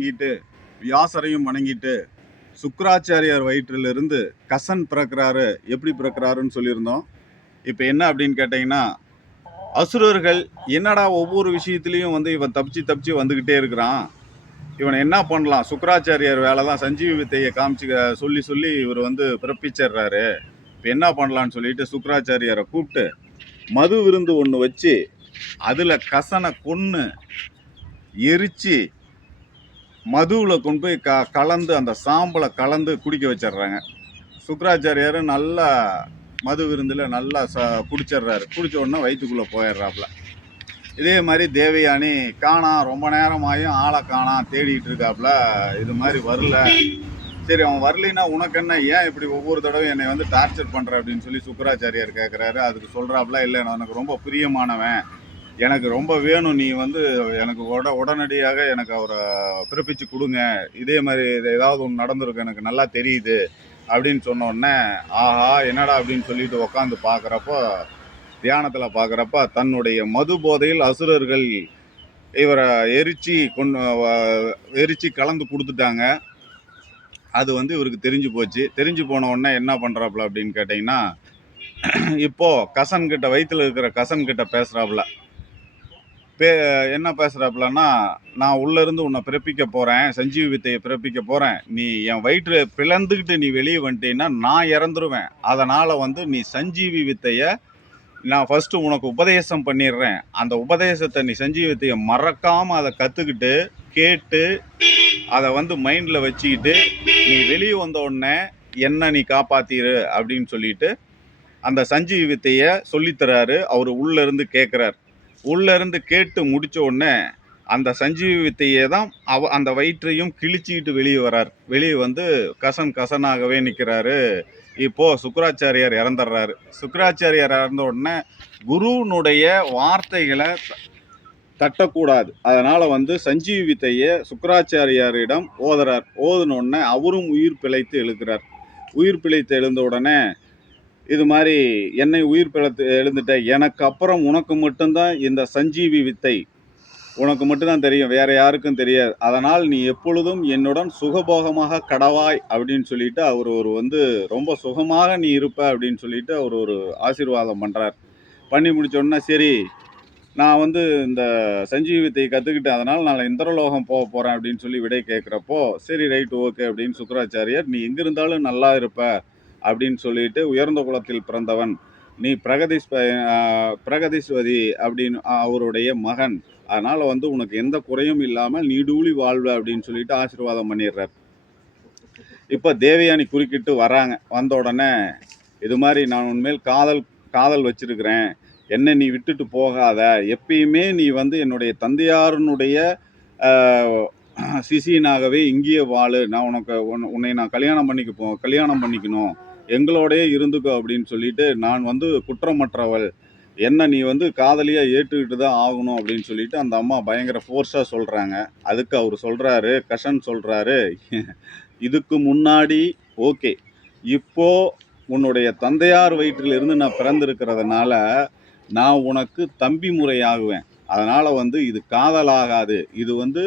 வணங்கிட்டு வியாசரையும் வணங்கிட்டு சுக்ராச்சாரியார் வயிற்றிலிருந்து கசன் பிறக்கிறாரு, எப்படி பிறக்கிறாருன்னு சொல்லியிருந்தோம். இப்போ என்ன அப்படின்னு கேட்டிங்கன்னா, அசுரர்கள் என்னடா ஒவ்வொரு விஷயத்துலையும் வந்து இவன் தப்பிச்சு வந்துக்கிட்டே இருக்கிறான், இவனை என்ன பண்ணலாம், சுக்ராச்சாரியார் வேலை தான் சஞ்சீவி வித்தையை சொல்லி இவர் வந்து பிறப்பிச்சிடுறாரு, இப்போ என்ன பண்ணலான்னு சொல்லிட்டு சுக்ராச்சாரியாரை கூப்பிட்டு மது விருந்து ஒன்று வச்சு அதில் கசனை கொன்று எரித்து மதுவில் கொண்டு போய் கலந்து அந்த சாம்பலை கலந்து குடிக்க வச்சிடுறாங்க. சுக்ராச்சாரியார் நல்லா மது விருந்தில் நல்லா குடிச்சிடுறாரு. குடித்த உடனே வயிற்றுக்குள்ளே போயிடுறாப்புல. இதே மாதிரி தேவயானி காணாம், ரொம்ப நேரமாயும் ஆளை காணாம், தேடிட்டு இருக்காப்புல. இது மாதிரி வரல. சரி, அவன் வரலின்னா உனக்கு என்ன, ஏன் இப்படி ஒவ்வொரு தடவையும் என்னை வந்து டார்ச்சர் பண்ணுற அப்படின்னு சொல்லி சுக்ராச்சாரியார் கேட்குறாரு. அதுக்கு சொல்கிறாப்புல, இல்லை எனக்கு ரொம்ப பிரியமானவன், எனக்கு ரொம்ப வேணும், நீ வந்து எனக்கு உடனடியாக எனக்கு அவரை பிறப்பிச்சு கொடுங்க, இதே மாதிரி ஏதாவது ஒன்று நடந்திருக்கு எனக்கு நல்லா தெரியுது அப்படின்னு சொன்ன உடனே, ஆஹா என்னடா அப்படின்னு சொல்லிட்டு உக்காந்து பார்க்குறப்போ, தியானத்தில் பார்க்குறப்ப தன்னுடைய மது போதையில் அசுரர்கள் இவரை எரிச்சு கலந்து கொடுத்துட்டாங்க. அது வந்து இவருக்கு தெரிஞ்சு போச்சு. தெரிஞ்சு போன உடனே என்ன பண்ணுறாப்புல அப்படின்னு கேட்டிங்கன்னா, இப்போது கசன்கிட்ட, வயிற்றில் இருக்கிற கசன்கிட்ட பேசுகிறாப்புல. என்ன பேசுகிறாப்புலன்னா, நான் உள்ளேருந்து உன்னை பிறப்பிக்க போகிறேன், சஞ்சீவி வித்தையை பிறப்பிக்க போகிறேன், நீ என் வயிற்று பிளந்துக்கிட்டு நீ வெளியே வந்துட்டீங்கன்னா நான் இறந்துருவேன், அதனால் வந்து நீ சஞ்சீவி வித்தையை நான் ஃபஸ்ட்டு உனக்கு உபதேசம் பண்ணிடுறேன், அந்த உபதேசத்தை நீ சஞ்சீவி வித்தையை மறக்காமல் அதை கற்றுக்கிட்டு கேட்டு அதை வந்து மைண்டில் வச்சுக்கிட்டு நீ வெளியே வந்த உடனே என்ன நீ காப்பாற்றிடு அப்படின்னு சொல்லிட்டு அந்த சஞ்சீவி வித்தையை சொல்லித்தராரு. அவர் உள்ளேருந்து கேட்குறார். உள்ளேருந்து கேட்டு முடித்த உடனே அந்த சஞ்சீவி வித்தையை தான் அந்த வயிற்றையும் கிழிச்சிக்கிட்டு வெளியே வரார். வெளியே வந்து கசனாகவே நிற்கிறாரு. இப்போது சுக்ராச்சாரியார் இறந்துடுறாரு. சுக்ராச்சாரியார் இறந்த உடனே குருனுடைய வார்த்தைகளை தட்டக்கூடாது, அதனால் வந்து சஞ்சீவி வித்தையை சுக்ராச்சாரியாரிடம் ஓதுறார். ஓதுனோடனே அவரும் உயிர் பிழைத்து எழுக்கிறார். உயிர் பிழைத்து எழுந்த உடனே இது மாதிரி என்னை உயிர் பிழைத்து எழுந்துட்ட, எனக்கு அப்புறம் உனக்கு மட்டும்தான் இந்த சஞ்சீவி வித்தை உனக்கு மட்டும்தான் தெரியும், வேற யாருக்கும் தெரியாது, அதனால் நீ எப்பொழுதும் என்னுடன் சுகபோகமாக கடவாய் அப்படின்னு சொல்லிட்டு அவர் வந்து ரொம்ப சுகமாக நீ இருப்ப அப்படின்னு சொல்லிட்டு அவர் ஒரு ஆசீர்வாதம் பண்ணுறார். பண்ணி முடிச்சோடனே சரி நான் வந்து இந்த சஞ்சீவி வித்தையை கற்றுக்கிட்டேன், அதனால் நான் இந்திரலோகம் போக போகிறேன் அப்படின்னு சொல்லி விடை கேட்குறப்போ, சரி ரைட் ஓகே அப்படின்னு சுக்ராச்சாரியார், நீ எங்கே இருந்தாலும் நல்லா இருப்ப அப்படின்னு சொல்லிட்டு, உயர்ந்த குலத்தில் பிறந்தவன் நீ, பிரகதீஸ்வதி அப்படின்னு அவருடைய மகன், அதனால் வந்து உனக்கு எந்த குறையும் இல்லாமல் நீடூழி வாழ்வ அப்படின்னு சொல்லிட்டு ஆசீர்வாதம் பண்ணிடுறார். இப்போ தேவயானி குறுக்கிட்டு வராங்க. வந்த உடனே இது மாதிரி நான் உன்மேல் காதல் வச்சிருக்கிறேன், என்னை நீ விட்டுட்டு போகாத, எப்பயுமே நீ வந்து என்னுடைய தந்தையாரனுடைய சிசியனாகவே இங்கேயே வாழு, நான் உன்னை நான் கல்யாணம் பண்ணிக்கணும், எங்களோடய இருந்துக்கோ அப்படின்னு சொல்லிட்டு, நான் வந்து குற்றமற்றவள், என்ன நீ வந்து காதலியாக ஏற்றுக்கிட்டு தான் ஆகணும் அப்படின்னு சொல்லிட்டு அந்த அம்மா பயங்கர ஃபோர்ஸாக சொல்கிறாங்க. அதுக்கு அவர் சொல்கிறாரு, கசன் சொல்கிறாரு, இதுக்கு முன்னாடி ஓகே, இப்போது உன்னுடைய தந்தையார் வயிற்றிலிருந்து நான் பிறந்திருக்கிறதுனால நான் உனக்கு தம்பி முறையாகுவேன், அதனால் வந்து இது காதலாகாது, இது வந்து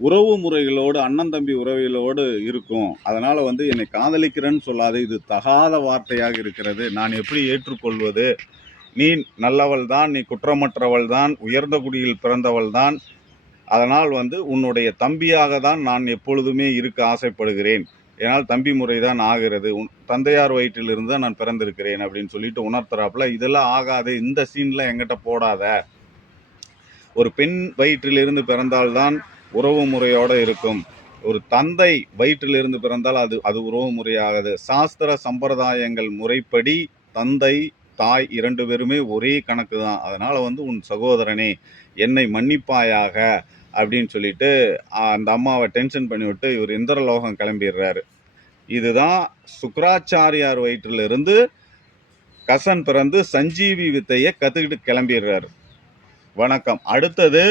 உறவு முறைகளோடு, அண்ணன் தம்பி உறவுகளோடு இருக்கும், அதனால் வந்து என்னை காதலிக்கிறேன்னு சொல்லாது, இது தகாத வார்த்தையாக இருக்கிறது, நான் எப்படி ஏற்றுக்கொள்வது, நீ நல்லவள் தான், நீ குற்றமற்றவள் தான், உயர்ந்த குடியில் பிறந்தவள் தான், அதனால் வந்து உன்னுடைய தம்பியாக தான் நான் எப்பொழுதுமே இருக்க ஆசைப்படுகிறேன், ஏன்னால் தம்பி முறை தான் ஆகிறது, தந்தையார் வயிற்றிலிருந்து தான் நான் பிறந்திருக்கிறேன் அப்படின்னு சொல்லிட்டு உணர்த்துறாப்புல. இதெல்லாம் ஆகாது, இந்த சீனில் எங்கிட்ட போடாத, ஒரு பெண் வயிற்றிலிருந்து பிறந்தால்தான் உறவு முறையோடு இருக்கும், ஒரு தந்தை வயிற்றிலிருந்து பிறந்தால் அது உறவு முறையாகுது, சாஸ்திர சம்பிரதாயங்கள் முறைப்படி தந்தை தாய் 2 பேருமே ஒரே கணக்கு தான், அதனால் வந்து உன் சகோதரனே என்னை மன்னிப்பாயாக அப்படின்னு சொல்லிட்டு அந்த அம்மாவை டென்ஷன் பண்ணிவிட்டு இவர் இந்திரலோகம் கிளம்பிடுறாரு. இதுதான் சுக்ராச்சாரியார் வயிற்றிலிருந்து கசன் பிறந்து சஞ்சீவி வித்தையை கற்றுக்கிட்டு கிளம்பிடுறாரு. வணக்கம். அடுத்தது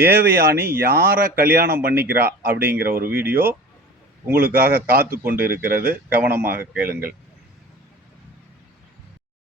தேவயானி யாரை கல்யாணம் பண்ணிக்கிறா அப்படிங்கிற ஒரு வீடியோ உங்களுக்காக காத்து கொண்டு இருக்கிறது, கவனமாக கேளுங்கள்.